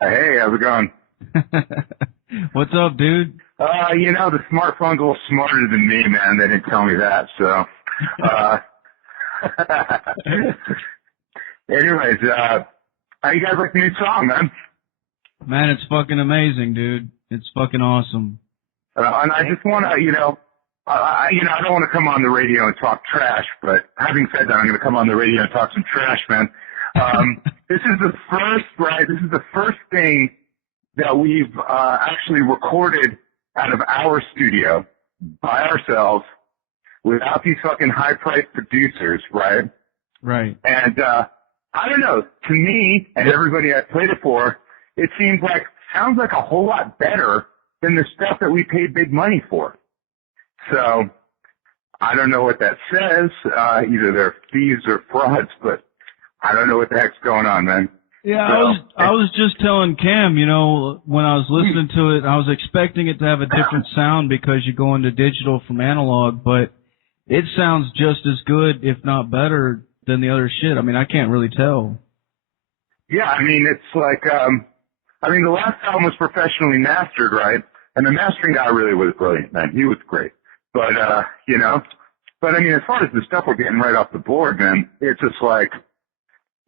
Hey, how's it going? What's up, dude? The smartphone's a little smarter than me, man. They didn't tell me that, so. Anyways, how you guys like the new song, man? Man, it's fucking amazing, dude. It's fucking awesome. And I just want to, I don't want to come on the radio and talk trash, but having said that, I'm going to come on the radio and talk some trash, man. This is the first thing that we've actually recorded out of our studio by ourselves without these fucking high-priced producers, right? Right. And I don't know. To me and everybody I played it for, it sounds like a whole lot better than the stuff that we paid big money for. So I don't know what that says. Either they're thieves or frauds, but I don't know what the heck's going on, man. Yeah, So, I was just telling Cam, when I was listening to it, I was expecting it to have a different sound because you go into digital from analog, but it sounds just as good, if not better, than the other shit. I mean, I can't really tell. Yeah, I mean, it's like, the last album was professionally mastered, right? And the mastering guy really was brilliant, man. He was great. But, but I mean, as far as the stuff we're getting right off the board, man, it's just like,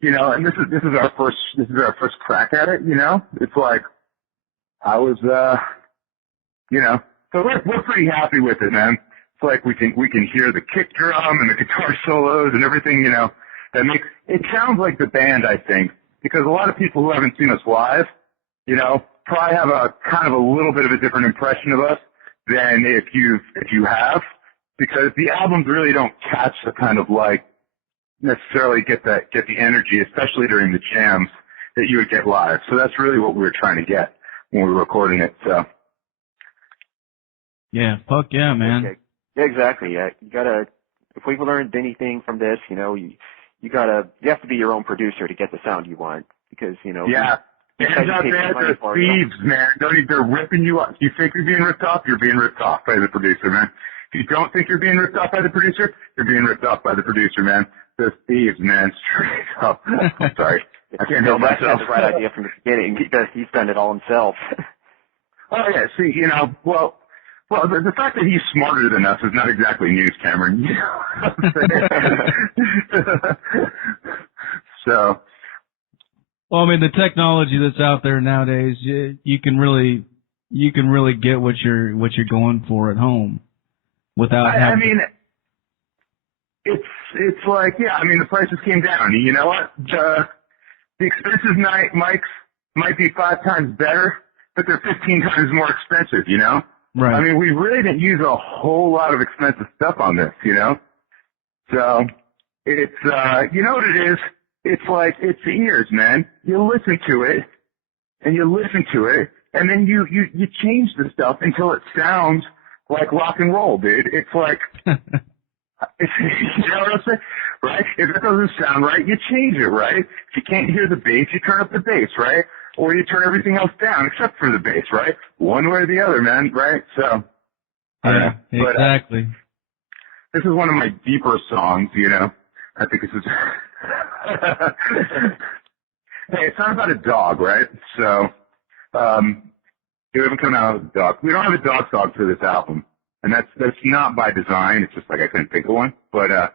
and this is our first crack at it, It's like, I was, so we're pretty happy with it, man. It's like we can hear the kick drum and the guitar solos and everything, that makes, it sounds like the band, I think, because a lot of people who haven't seen us live, probably have a kind of a little bit of a different impression of us than if you have, because the albums really don't catch the kind of like, necessarily get the energy, especially during the jams, that you would get live. So that's really what we were trying to get when we were recording it. So. Yeah, fuck yeah, man. Okay. Yeah, exactly. Yeah, you gotta. If we've learned anything from this, you have to be your own producer to get the sound you want, because Yeah. Bands out there, they're thieves, man. They're ripping you off. You think you're being ripped off, you're being ripped off by the producer, man. If you don't think you're being ripped off by the producer, you're being ripped off by the producer, man. They're thieves, man. Straight up. I'm sorry. I can't help myself. That's the right idea from the beginning. He's done it all himself. Oh, yeah. See, well, the fact that he's smarter than us is not exactly news, Cameron. So. Well, I mean, the technology that's out there nowadays, you can really get what you're going for at home without having. I mean, it's like, yeah, I mean, the prices came down. You know what? The expensive mics might be 5 times better, but they're 15 times more expensive, Right. I mean, we really didn't use a whole lot of expensive stuff on this, So it's, you know what it is? It's like, it's the ears, man. You listen to it, and then you change the stuff until it sounds like rock and roll, dude. It's like, you know what I'm saying? Right? If it doesn't sound right, you change it, right? If you can't hear the bass, you turn up the bass, right? Or you turn everything else down except for the bass, right? One way or the other, man, right? So, yeah, exactly. This is one of my deeper songs, I think this is... Hey, it's not about a dog, right? So, we haven't come out with a dog. We don't have a dog song for this album. And that's not by design. It's just like I couldn't think of one. But,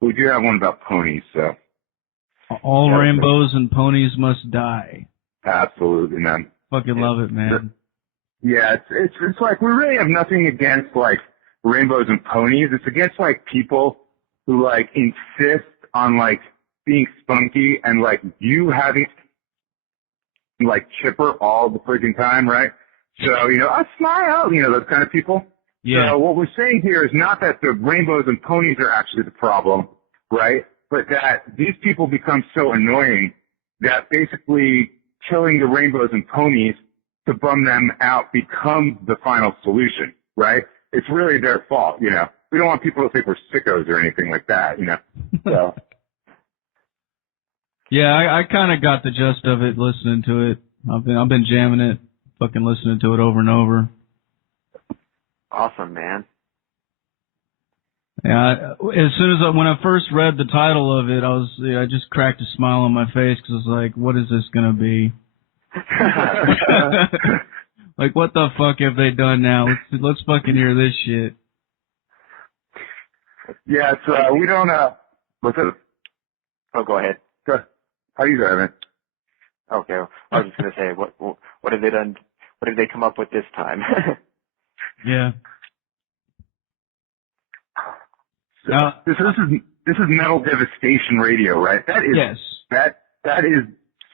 we do have one about ponies, so. All rainbows and ponies must die. Absolutely, man. Fucking love it, man. Yeah, it's like we really have nothing against like rainbows and ponies. It's against like people who like insist on like being spunky and like you having like chipper all the freaking time, right? So, I smile, those kind of people. Yeah. So what we're saying here is not that the rainbows and ponies are actually the problem, right? But that these people become so annoying that basically killing the rainbows and ponies to bum them out becomes the final solution, right? It's really their fault, We don't want people to think we're sickos or anything like that, So. Yeah, I kind of got the gist of it listening to it. I've been jamming it, fucking listening to it over and over. Awesome, man. Yeah, as soon as when I first read the title of it, I just cracked a smile on my face because I was like, "What is this gonna be?" Like, what the fuck have they done now? Let's fucking hear this shit. Yeah, it's, we don't, what's it? Oh, go ahead. How you doing, man? Okay, I was just gonna say, what have they done? What have they come up with this time? Yeah. So, this is Metal Devastation Radio, right? That is, yes. That is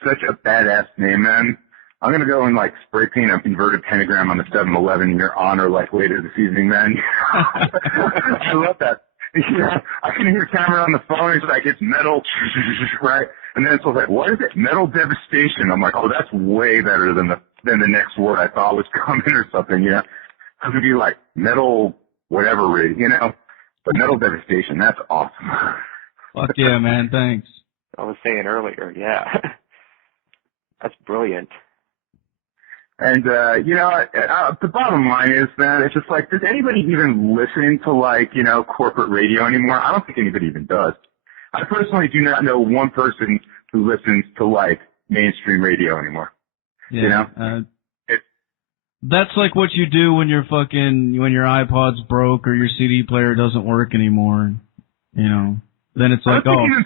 such a badass name, man. I'm gonna go and like spray paint an inverted pentagram on the 7-Eleven in your honor, like later this evening, man. I love that. Yeah, I can hear Cameron on the phone. He's like, it's metal, right? And then it's like, what is it? Metal Devastation. I'm like, oh, that's way better than the next word I thought was coming or something. Yeah, it would be like metal, whatever, you know. But Metal Devastation, that's awesome. Fuck yeah, man. Thanks. I was saying earlier, yeah. That's brilliant. And, you know, the bottom line is, man, it's just like, does anybody even listen to, like, you know, corporate radio anymore? I don't think anybody even does. I personally do not know one person who listens to, like, mainstream radio anymore. Yeah, you know? That's like what you do when your iPod's broke or your CD player doesn't work anymore. You know, then it's like, I don't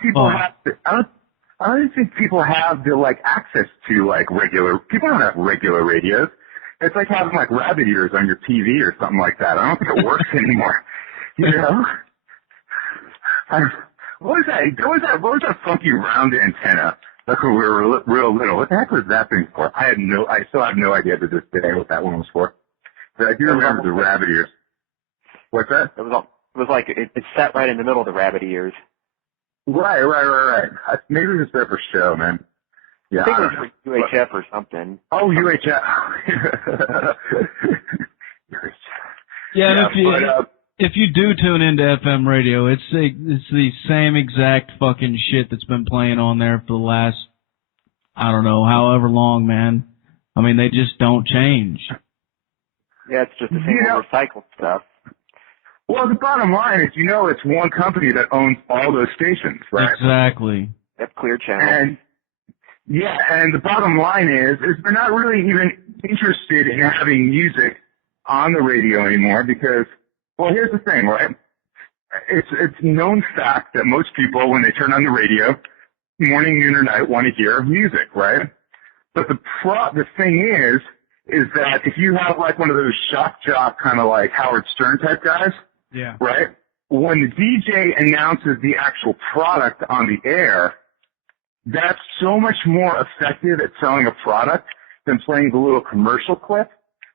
think people have the, like, access to, like, people don't have regular radios. It's like having, like, rabbit ears on your TV or something like that. I don't think it works anymore. You know? What was that funky round antenna? Like when we were real little. What the heck was that thing for? I still have no idea to this day what that one was for. But I do remember the rabbit ears. What's that? It was like, it sat right in the middle of the rabbit ears. Right. Maybe it was there for show, man. Yeah, I think it was for UHF or something. Oh, UHF. Yeah, if you do tune into FM radio, it's the same exact fucking shit that's been playing on there for the last, I don't know, however long, man. I mean, they just don't change. Yeah, it's just the same recycled stuff. Well, the bottom line is, you know, it's one company that owns all those stations, right? Exactly. Yep, Clear Channel. And the bottom line is they're not really even interested in having music on the radio anymore because, well, here's the thing, right? It's known fact that most people, when they turn on the radio, morning, noon, or night, want to hear music, right? But the thing is that if you have like one of those shock jock kind of like Howard Stern type guys, yeah, right? When the DJ announces the actual product on the air, that's so much more effective at selling a product than playing the little commercial clip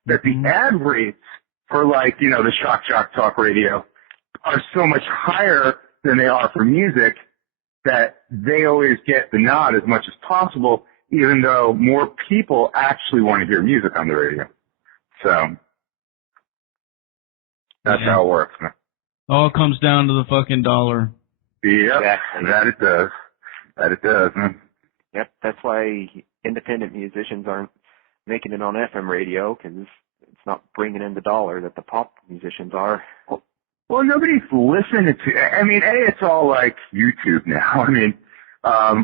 that the ad rates for like, you know, the shock jock talk radio are so much higher than they are for music that they always get the nod as much as possible, even though more people actually want to hear music on the radio. So that's how it works, man. All comes down to the fucking dollar. Yep, exactly. That it does, man. Yep, that's why independent musicians aren't making it on FM radio, because it's not bringing in the dollar that the pop musicians are. Well, nobody's listening to, I mean, it's all like YouTube now. I mean,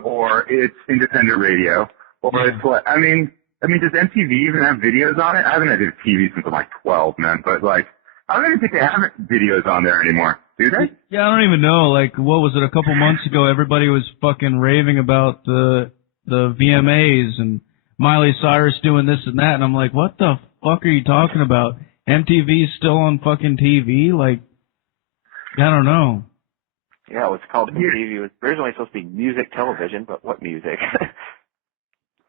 or it's independent radio, or it's what, I mean, does MTV even have videos on it? I haven't had a TV since I'm like 12, man, but like, I don't even think they have videos on there anymore. Do they? Yeah, I don't even know. Like, what was it? A couple months ago, everybody was fucking raving about the VMAs and Miley Cyrus doing this and that, and I'm like, what the fuck are you talking about? MTV's still on fucking TV? Like, I don't know. Yeah, it was called MTV. It was originally supposed to be music television, but what music?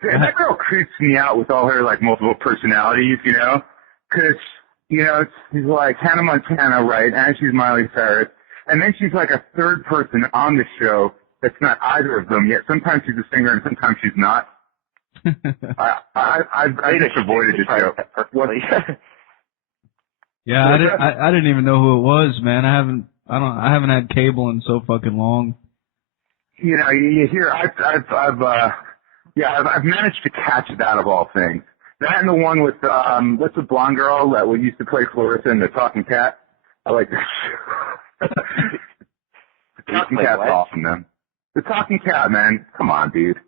That girl creeps me out with all her, like, multiple personalities, you know? Because, you know, she's like Hannah Montana, right? And she's Miley Cyrus. And then she's like a third person on the show that's not either of them, yet sometimes she's a singer and sometimes she's not. I just avoided the show. Yeah, I didn't even know who it was, man. I haven't had cable in so fucking long. You know, you hear, I've managed to catch that of all things. That and the one with, what's the blonde girl that we used to play Clarissa in the Talking Cat? I like that show. The Talking Cat's awesome, man. The Talking Cat, man. Come on, dude.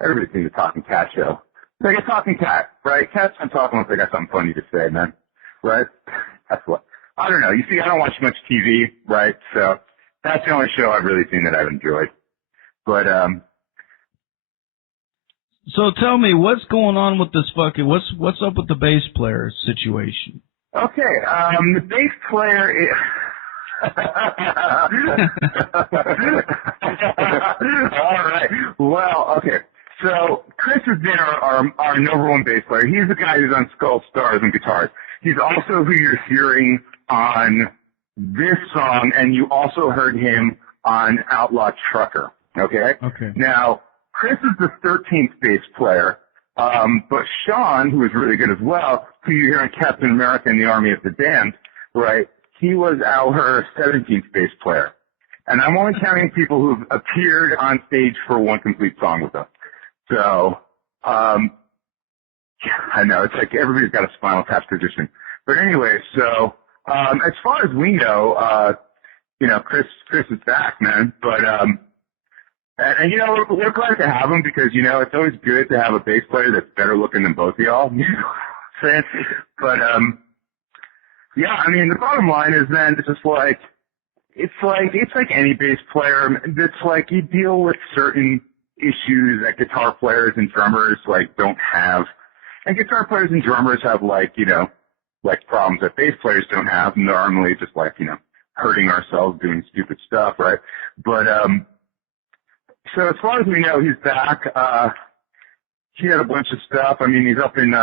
Everybody's seen the Talking Cat show. like a talking cat, right? Cats been talking once they got something funny to say, man. Right? That's what. I don't know. You see, I don't watch much TV, right? So that's the only show I've really seen that I've enjoyed. But so tell me, what's going on with this fucking? What's up with the bass player situation? Okay, the bass player is. All right. Well, okay. So Chris has been our number one bass player. He's the guy who's on Skull Stars and guitars. He's also who you're hearing on this song, and you also heard him on Outlaw Trucker. Okay? Okay. Now, Chris is the 13th bass player, but Sean, who is really good as well, who you hear in Captain America and the Army of the Damned, right, he was our 17th bass player. And I'm only counting people who've appeared on stage for one complete song with us. So, I know, it's like everybody's got a Spinal Tap position. But anyway, so, as far as we know, Chris is back, man. But, and you know, we're glad to have him because, you know, it's always good to have a bass player that's better looking than both of y'all. You know what I'm saying? But, yeah, I mean, the bottom line is then it's just like, it's like any bass player. It's like you deal with certain issues that guitar players and drummers like don't have. And guitar players and drummers have like, you know, like problems that bass players don't have. Normally just like, you know, hurting ourselves doing stupid stuff, right? But, so as far as we know, he's back. He had a bunch of stuff. I mean, he's up in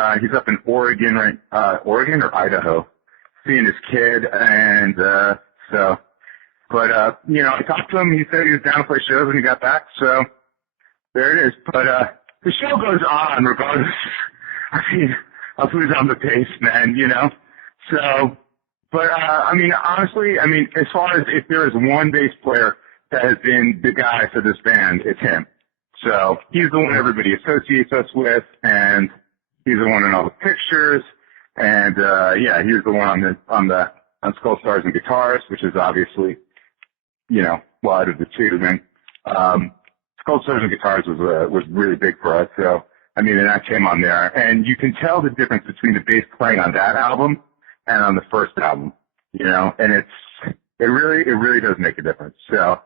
Oregon, right? Oregon or Idaho, seeing his kid. And, you know, I talked to him. He said he was down to play shows when he got back. So there it is. But, the show goes on regardless, I mean, of who's on the bass, man, you know? So, but, I mean, honestly, I mean, as far as if there is one bass player that has been the guy for this band, it's him. So he's the one everybody associates us with, and he's the one in all the pictures. And, yeah, he was the one on Skull Stars and Guitars, which is obviously, you know, well, out of the two, then, Skull Stars and Guitars was really big for us. So, I mean, and that came on there. And you can tell the difference between the bass playing on that album and on the first album, you know, and it really does make a difference. So,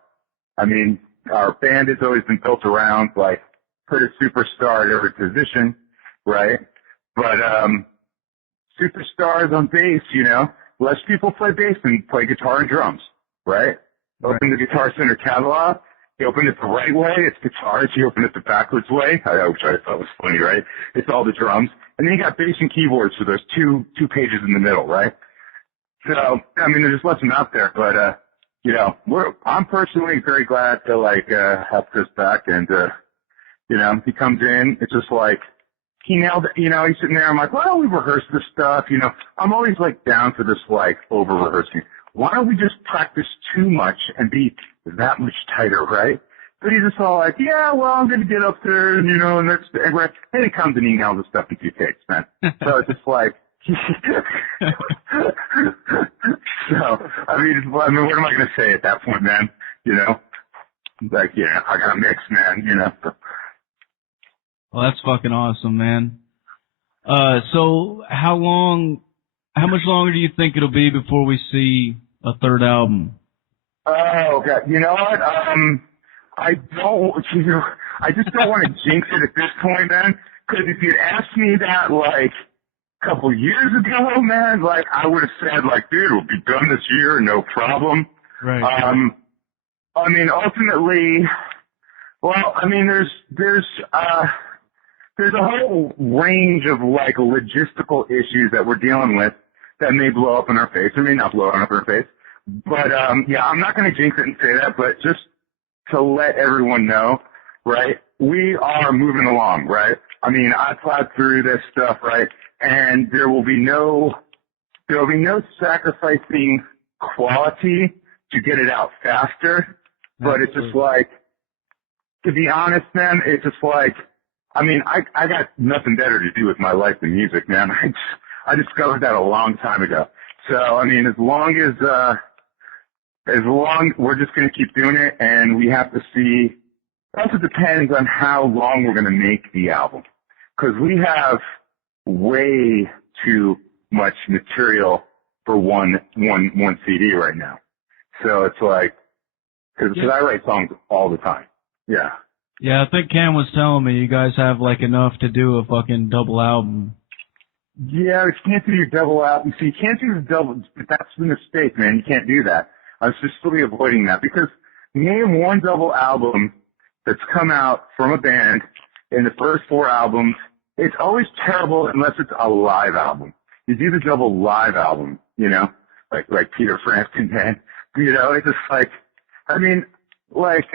I mean, our band has always been built around, like, put a superstar at every position, right? But, superstars on bass, you know, less people play bass than play guitar and drums, right? Open the Guitar Center catalog. You open it the right way, it's guitars. You open it the backwards way, which I thought was funny, right? It's all the drums. And then you got bass and keyboards, so there's two pages in the middle, right? So, I mean, there's just less out there, but, you know, I'm personally very glad to, like, have Chris back, and, you know, he comes in, it's just like, he nailed it, you know, he's sitting there, I'm like, well, we rehearsed this stuff, you know, I'm always, like, down for this, like, over-rehearsing. Why don't we just practice too much and be that much tighter, right? But he's just all like, yeah, well, I'm going to get up there, and, you know, and then he comes and he nails the stuff in 2 takes, man. So it's just like, so, I mean, what am I going to say at that point, man? You know? Like, yeah, I got a mix, man, you know? Well, that's fucking awesome, man. So how much longer do you think it'll be before we see a third album? Oh, God. You know what? I just don't want to jinx it at this point, man. Because if you'd asked me that, like, a couple years ago, man, like, I would have said, like, dude, it'll be done this year, no problem. Right. I mean, ultimately, well, I mean, there's a whole range of, like, logistical issues that we're dealing with that may blow up in our face, or may not blow up in our face. But, yeah, I'm not going to jinx it and say that, but just to let everyone know, right, we are moving along, right? I mean, I plowed through this stuff, right, and there will be no sacrificing quality to get it out faster, but it's just like, to be honest, man, it's just like, I mean, I got nothing better to do with my life than music, man. I discovered that a long time ago. So, I mean, as long we're just going to keep doing it, and we have to see. It also depends on how long we're going to make the album. because we have way too much material for one CD right now. So it's like, because I write songs all the time. Yeah. Yeah, I think Cam was telling me you guys have like enough to do a fucking double album. Yeah, you can't do your double album. See, you can't do the double. That's the mistake, man. You can't do that. I was just really avoiding that because name one double album that's come out from a band in the first 4 albums. It's always terrible unless it's a live album. You do the double live album, you know, like Peter Frampton Band. You know, it's just like, I mean, like,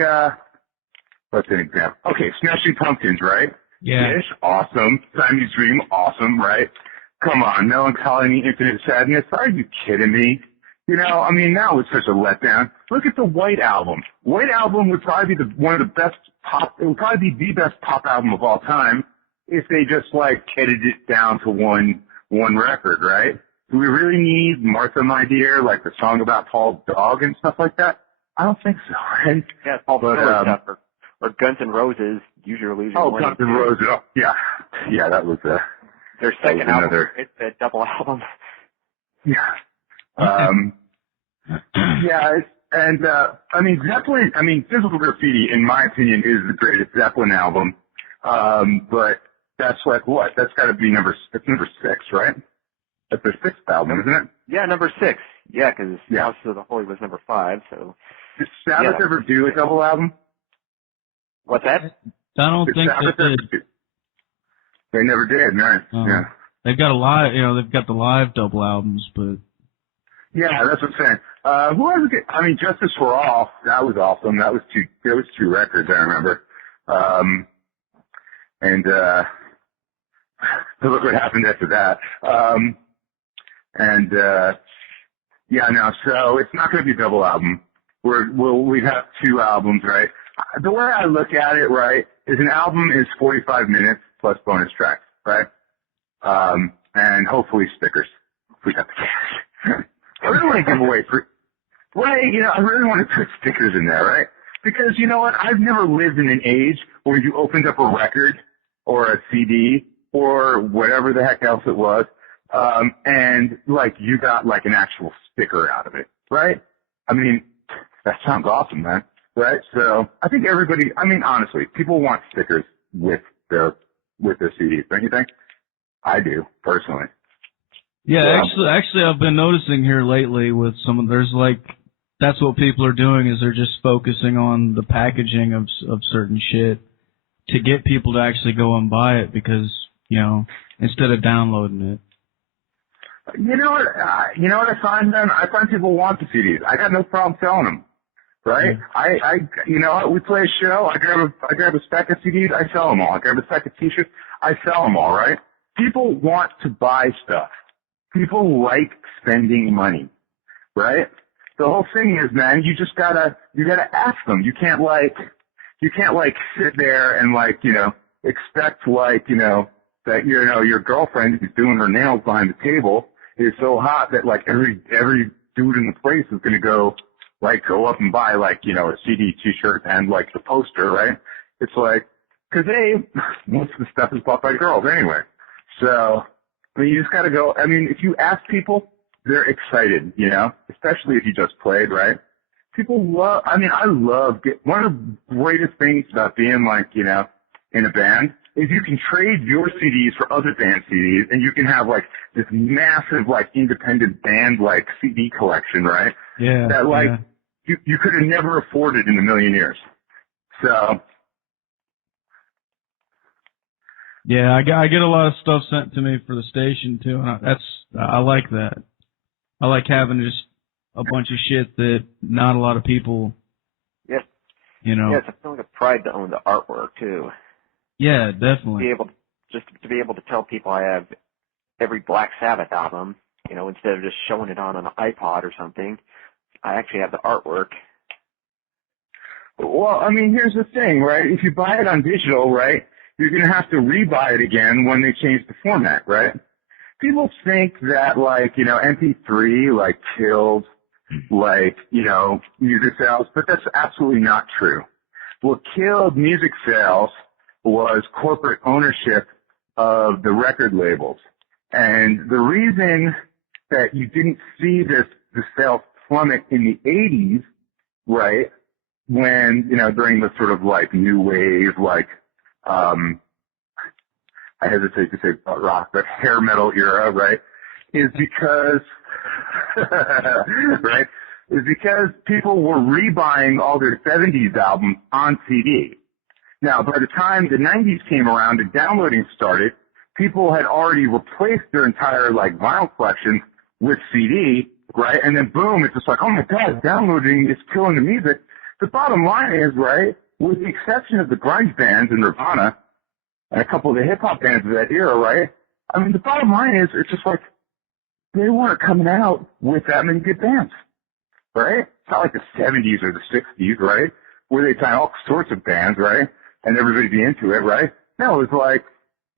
what's an example? Okay, Smashing Pumpkins, right? Yeah. Dish, awesome. Siamese Dream, awesome, right? Come on, Melancholy, Infinite Sadness. Are you kidding me? You know, I mean, that was such a letdown. Look at the White Album. White Album would probably be one of the best pop. It would probably be the best pop album of all time if they just like edited it down to one record, right? Do we really need Martha, My Dear, like the song about Paul's dog and stuff like that? I don't think so, right? Yeah, Paul stuff or Guns N' Roses, Use Your Illusion. Oh, Guns N' Roses. Oh, yeah, that was their second album. It's a double album. Yeah. Yeah, I mean, Zeppelin, Physical Graffiti, in my opinion, is the greatest Zeppelin album. But that's like what? That's gotta be number 6, right? That's their 6th album, isn't it? Yeah, number 6. Yeah, because House of the Holy was number 5, so. Did Sabbath ever do a double album? What's that? I don't think they did. They never did, right? Yeah. They've got they've got the live double albums, but. Yeah, that's what I'm saying. Who has Justice for All, that was awesome. That was 2 records, I remember. So look what happened after that. So it's not going to be a double album. We have 2 albums, right? The way I look at it, right, is an album is 45 minutes plus bonus tracks, right? And hopefully stickers. If we got the cash. I really want to give away I really want to put stickers in there, right? Because you know what? I've never lived in an age where you opened up a record or a CD or whatever the heck else it was, and like you got like an actual sticker out of it, right? I mean, that sounds awesome, man, right? So I think honestly, people want stickers with their CDs, don't you think? I do, personally. Yeah, actually, I've been noticing here lately with that's what people are doing is they're just focusing on the packaging of certain shit to get people to actually go and buy it because, instead of downloading it. You know what I find then? I find people want the CDs. I got no problem selling them, right? Yeah. We play a show, I grab a stack of CDs, I sell them all. I grab a stack of t-shirts, I sell them all, right? People want to buy stuff. People like spending money, right? The whole thing is, man, you gotta ask them. You can't sit there and expect that, your girlfriend who's doing her nails behind the table is so hot that every dude in the place is gonna go up and buy a CD, t-shirt and the poster, right? It's cause most of the stuff is bought by girls anyway. So, you just gotta go. If you ask people, they're excited, especially if you just played, right? People love, one of the greatest things about being in a band is you can trade your CDs for other band CDs and you can have this massive independent band CD collection, right? Yeah. That you could have never afforded in a million years. So. Yeah, I get a lot of stuff sent to me for the station too, and I like that. I like having just a bunch of shit that not a lot of people. Yes. Yeah, it's a feeling of pride to own the artwork too. Yeah, definitely. To be able to tell people I have every Black Sabbath album, instead of just showing it on an iPod or something, I actually have the artwork. Well, here's the thing, right? If you buy it on digital, right? You're going to have to rebuy it again when they change the format, right? People think that, MP3, killed, music sales, but that's absolutely not true. What killed music sales was corporate ownership of the record labels. And the reason that you didn't see the sales plummet in the 80s, right, when, during the sort of like new wave, like, I hesitate to say rock, but hair metal era, right, is because, right, is because people were rebuying all their 70s albums on CD. Now, by the time the 90s came around and downloading started, people had already replaced their entire, like, vinyl collection with CD, right? And then boom, it's just like, oh my God, downloading is killing the music. The bottom line is, right, with the exception of the grunge bands and Nirvana and a couple of the hip-hop bands of that era, right? I mean, the bottom line is, it's just like, they weren't coming out with that many good bands, right? It's not like the 70s or the 60s, right? Where they signed all sorts of bands, right? And everybody be into it, right? No, it was like,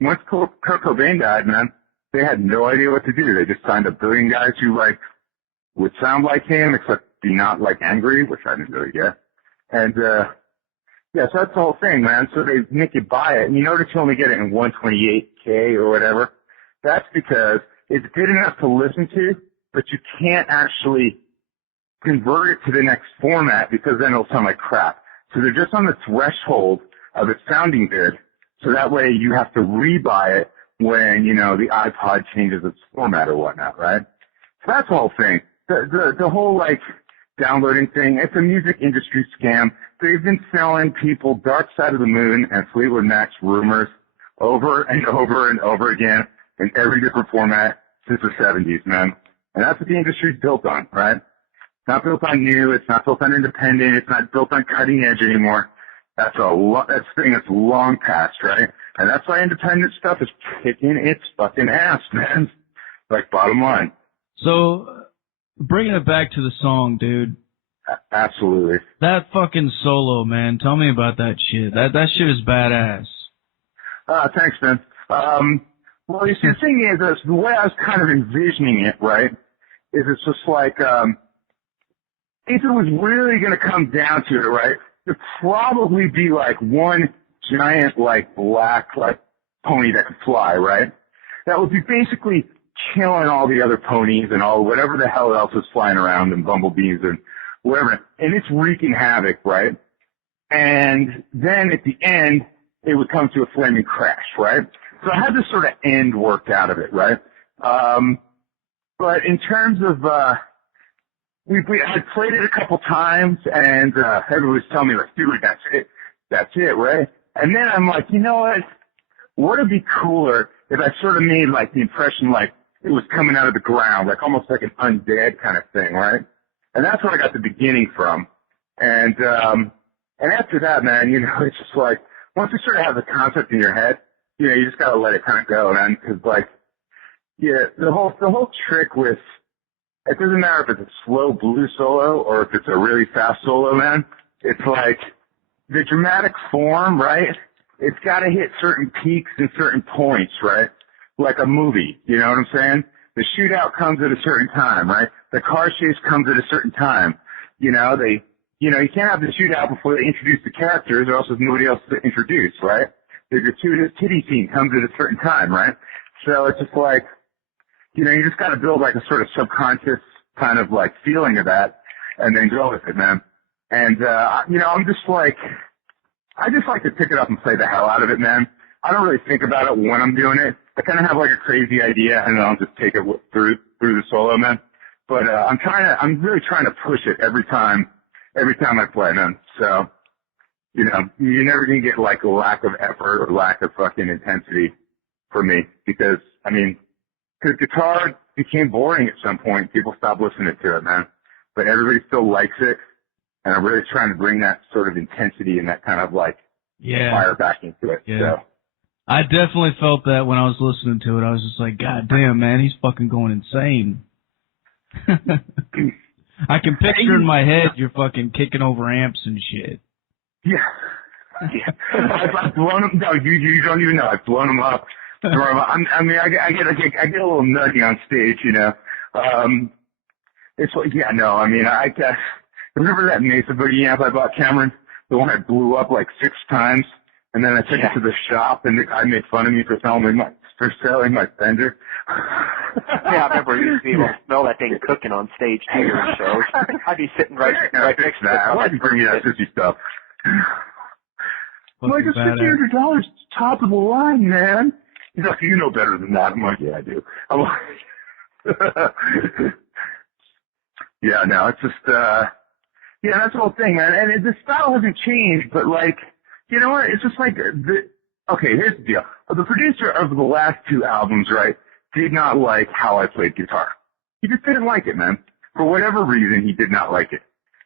once Kurt Cobain died, man, they had no idea what to do. They just signed a billion guys who, like, would sound like him, except be not, like, angry, which I didn't really get. And, yeah, so that's the whole thing, man. So they make you buy it, and you notice you only get it in 128K or whatever. That's because it's good enough to listen to, but you can't actually convert it to the next format because then it'll sound like crap. So they're just on the threshold of it sounding good. So that way you have to rebuy it when, the iPod changes its format or whatnot, right? So that's the whole thing. The whole, like, downloading thing, it's a music industry scam. They've been selling people Dark Side of the Moon and Fleetwood Mac's Rumors over and over and over again in every different format since the 70s, man. And that's what the industry's built on, right? It's not built on new, it's not built on independent, it's not built on cutting edge anymore. That's that's thing that's long past, right? And that's why independent stuff is kicking its fucking ass, man. Like, bottom line. So, bringing it back to the song, dude. Absolutely. That fucking solo, man. Tell me about that shit. That shit is badass. Thanks, man. Well, you see, the thing is, the way I was kind of envisioning it, right, is it's just like, if it was really going to come down to it, right, it'd probably be like one giant, like, black, like, pony that could fly, right? That would be basically killing all the other ponies and all whatever the hell else is flying around and bumblebees and whatever. And it's wreaking havoc, right? And then at the end, it would come to a flaming crash, right? So I had this sort of end worked out of it, right? But in terms of, I played it a couple times and, everybody was telling me, like, dude, that's it, right? And then I'm like, you know what? Would it be cooler if I sort of made, like, the impression like it was coming out of the ground, like almost like an undead kind of thing, right? And that's where I got the beginning from. And after that, man, it's just like, once you sort of have the concept in your head, you just gotta let it kind of go, man, because, like, yeah, the whole trick with, it doesn't matter if it's a slow blues solo or if it's a really fast solo, man. It's like the dramatic form, right? It's got to hit certain peaks and certain points, right? Like a movie, you know what I'm saying? The shootout comes at a certain time, right? The car chase comes at a certain time. You can't have the shootout before they introduce the characters or else there's nobody else to introduce, right? The gratuitous titty scene comes at a certain time, right? So it's just like, you just got to build like a sort of subconscious kind of like feeling of that and then go with it, man. And, I'm just like, I just like to pick it up and play the hell out of it, man. I don't really think about it when I'm doing it. I kind of have like a crazy idea and then I'll just take it through the solo, man. But, I'm really trying to push it every time I play, man. So, you're never going to get like a lack of effort or lack of fucking intensity for me because, because guitar became boring at some point. People stopped listening to it, man. But everybody still likes it. And I'm really trying to bring that sort of intensity and that kind of like fire back into it. Yeah. So. I definitely felt that when I was listening to it. I was just like, God damn, man, he's fucking going insane. I can picture in my head you're fucking kicking over amps and shit. Yeah. I've blown them. No, you don't even know. I've blown them up. I get a little nutty on stage, It's like, remember that Mesa Boogie amp I bought, Cameron? The one I blew up like 6 times And then I took it to the shop, and the guy made fun of me for selling my Fender. Yeah, I remember you used to be able to smell that thing cooking on stage too during shows. I'd be sitting right next to that. Why'd you bring me that sissy stuff? I'm like, it's $1,500, top of the line, man. He's like, you know better than that. I'm like, yeah, I do. I'm like, yeah, no, it's just, yeah, that's the whole thing, man. And the style hasn't changed, but like, you know what? It's just like, okay, here's the deal. The producer of the last two albums, right, did not like how I played guitar. He just didn't like it, man. For whatever reason, he did not like it.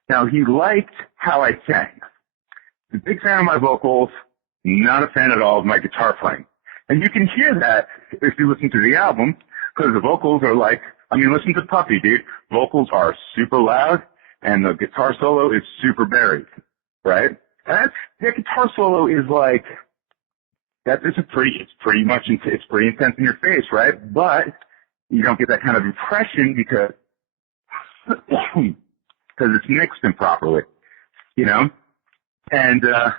Now, he liked how I sang. He's a big fan of my vocals, not a fan at all of my guitar playing. And you can hear that if you listen to the album, because the vocals are like, I mean, listen to Puppy, dude. Vocals are super loud, and the guitar solo is super buried, right? And that guitar solo is like, it's pretty intense in your face, right? But you don't get that kind of impression because it's mixed improperly, you know? And, I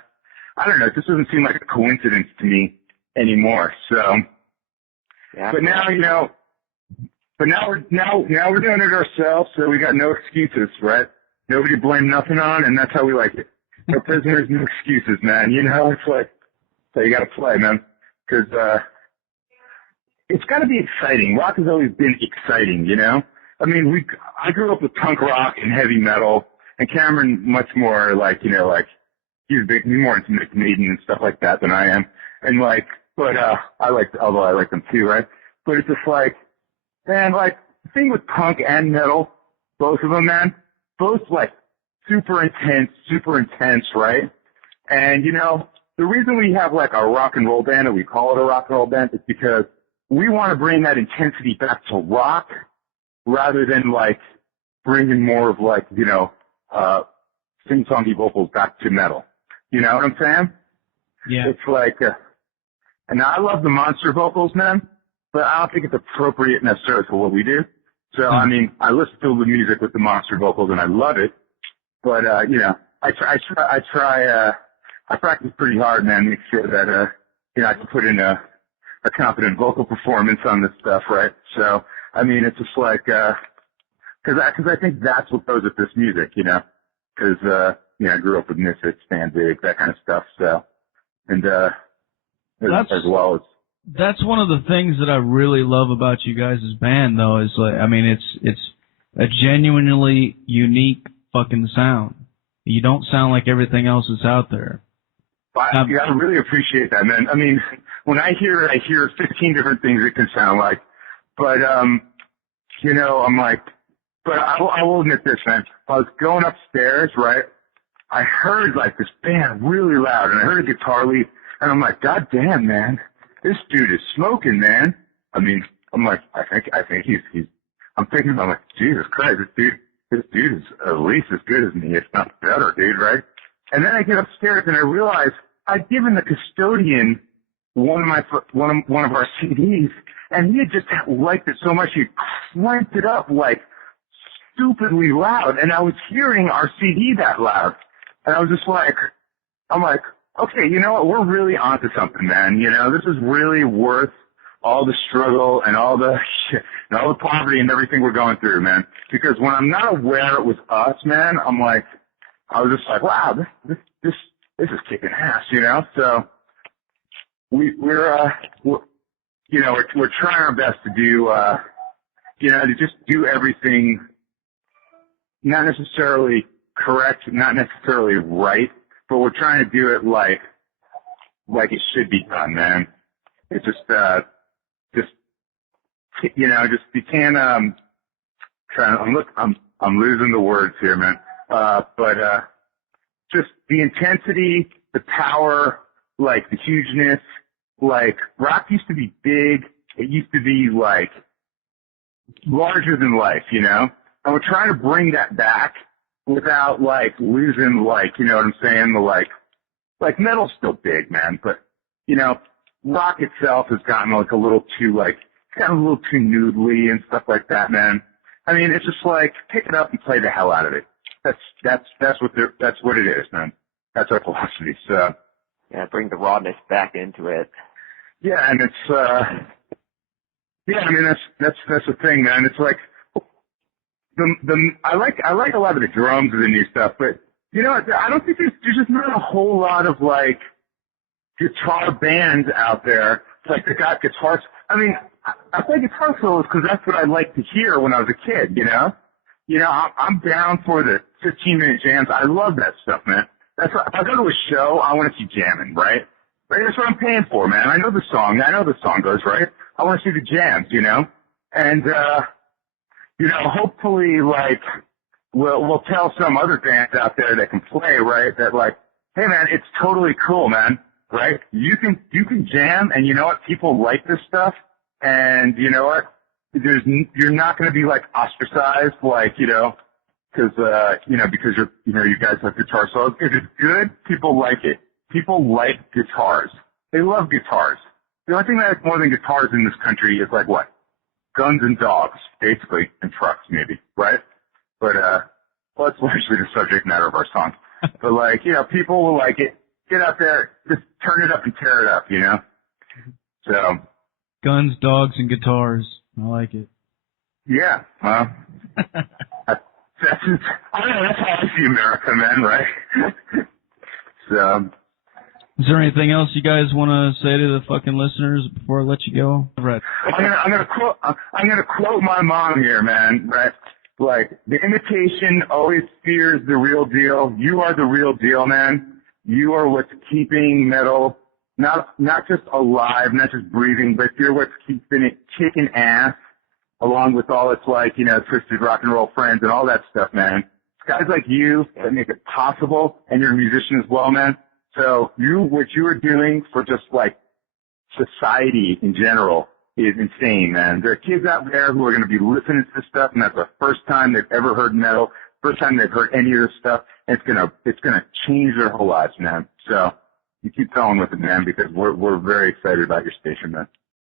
don't know, it just doesn't seem like a coincidence to me anymore, so. Yeah. But now, you know, now we're doing it ourselves, so we got no excuses, right? Nobody to blame nothing on, and that's how we like it. No prisoners, no excuses, man. You know, it's like, so you gotta play, man. Cause, it's gotta be exciting. Rock has always been exciting, you know? I mean, I grew up with punk rock and heavy metal, and Cameron much more like, you know, like, he's more into Maiden and stuff like that than I am. And like, but, although I like them too, right? But it's just like, man, like, the thing with punk and metal, both of them, man, both like super intense, right? And, you know, the reason we have like a rock and roll band, and we call it a rock and roll band, is because we want to bring that intensity back to rock rather than like bringing more of like, you know, sing-songy vocals back to metal. You know what I'm saying? Yeah. It's like, and I love the monster vocals, man, but I don't think it's appropriate necessarily for what we do. So, I mean, I listen to the music with the monster vocals and I love it, but, you know, I practice pretty hard, man, make sure that, you know, I can put in a competent vocal performance on this stuff, right? So, I mean, it's just like, cause I think that's what goes with this music, you know, cause, you know, I grew up with Misfits, Stan Big, that kind of stuff, so, and, as well as. That's one of the things that I really love about you guys' band, though, is like, I mean, it's a genuinely unique fucking sound. You don't sound like everything else that's out there. I really appreciate that, man. I mean, when I hear it, I hear 15 different things it can sound like, but, you know, I'm like, but I will admit this, man. I was going upstairs, right? I heard like this band really loud, and I heard a guitar lead, and I'm like, God damn, man, this dude is smoking, man. I mean, I'm like, I think he's. I'm thinking, I'm like, Jesus Christ, this dude is at least as good as me, if not better, dude, right? And then I get upstairs and I realize I'd given the custodian one of our CDs, and he had just liked it so much he cranked it up like stupidly loud, and I was hearing our CD that loud. And I was just like, I'm like, okay, you know what? We're really onto something, man. You know, this is really worth all the struggle and all the shit and all the poverty and everything we're going through, man. Because when I'm not aware it was us, man, I'm like, I was just like, wow, this is kicking ass, you know. So we're you know, we're trying our best to do, you know, to just do everything, not necessarily correct, not necessarily right, but we're trying to do it like it should be done, man. It's just you know, just you can't I'm losing the words here, man. But just the intensity, the power, like the hugeness, like rock used to be big. It used to be like larger than life, you know. And we're trying to bring that back without like losing, like, you know what I'm saying? The like metal's still big, man, but you know, rock itself has gotten like a little too like, it's gotten a little too noodly and stuff like that, man. I mean, it's just like pick it up and play the hell out of it. That's what it is, man. That's our philosophy. So bring the rawness back into it. Yeah, and it's yeah, I mean that's the thing, man. It's like I like a lot of the drums of the new stuff, but you know, I don't think there's just not a whole lot of like guitar bands out there like that got guitars. I mean, I play guitar solos because that's what I liked to hear when I was a kid. You know, I'm down for the 15-minute jams. I love that stuff, man. That's what, if I go to a show, I want to see jamming, right? Right, that's what I'm paying for, man. I know the song. I know the song goes right. I want to see the jams, you know, and you know, hopefully, like, we'll tell some other bands out there that can play, right, that like, hey man, it's totally cool, man, right? You can jam, and you know what? People like this stuff, and you know what? You're not going to be like ostracized, like, you know, because you guys have guitar solos. If it's good, people like it. People like guitars. They love guitars. The only thing that has more than guitars in this country is like what? Guns and dogs, basically, and trucks, maybe, right? But, well, that's largely the subject matter of our song. But, like, you know, people will like it. Get out there, just turn it up and tear it up, you know? So. Guns, dogs, and guitars. I like it. Yeah, well, I don't know, that's how I see America, man, right? So. Is there anything else you guys want to say to the fucking listeners before I let you go? Right. I'm gonna quote my mom here, man. Right. Like, the imitation always fears the real deal. You are the real deal, man. You are what's keeping metal not just alive, not just breathing, but you're what's keeping it kicking ass, along with all its like, you know, twisted rock and roll friends and all that stuff, man. It's guys like you that make it possible, and you're a musician as well, man. So what you are doing for just like society in general is insane, man. There are kids out there who are going to be listening to this stuff, and that's the first time they've ever heard metal, first time they've heard any of this stuff, and it's gonna change their whole lives, man. So you keep going with it, man, because we're very excited about your station, man.